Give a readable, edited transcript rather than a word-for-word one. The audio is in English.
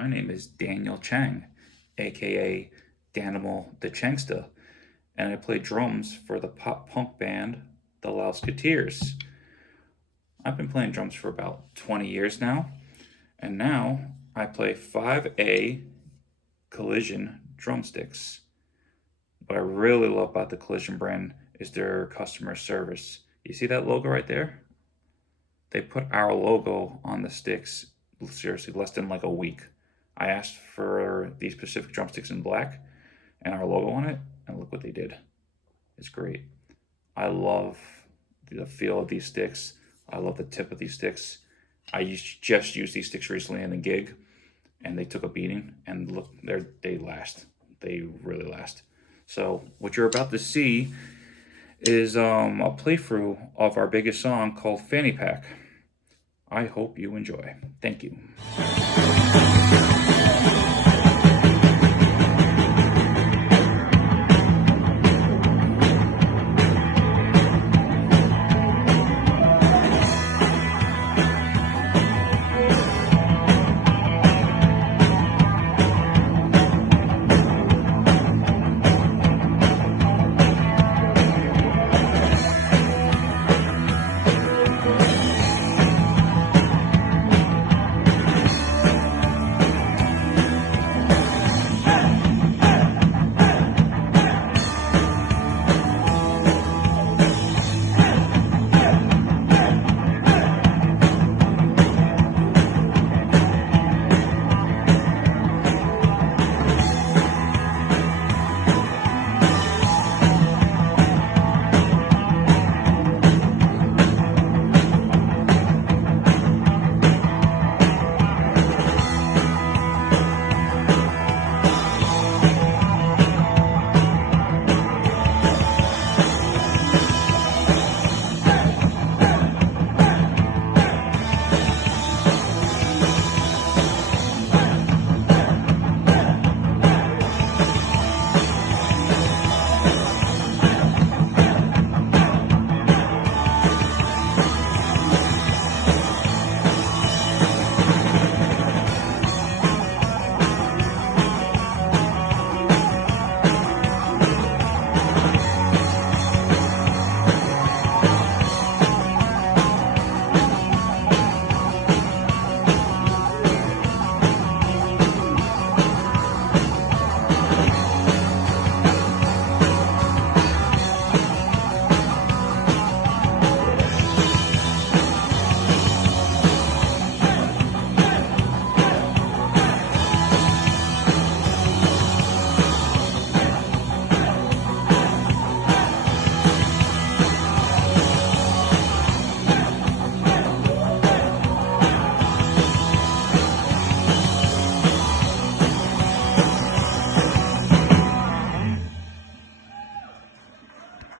My name is Daniel Chang, aka Danimal the Changsta, and I play drums for the pop punk band the Lousketeers. I've been playing drums for about 20 years now, and now I play 5A Collision Drumsticks. What I really love about the Collision brand is their customer service. You see that logo right there? They put our logo on the sticks seriously less than like a week. I asked for these specific drumsticks in black and our logo on it, and look what they did. It's great. I love the feel of these sticks. I love the tip of these sticks. Just used these sticks recently in a gig, and they took a beating, and look, they last. They really last. So what you're about to see is a playthrough of our biggest song called Fanny Pack. I hope you enjoy. Thank you.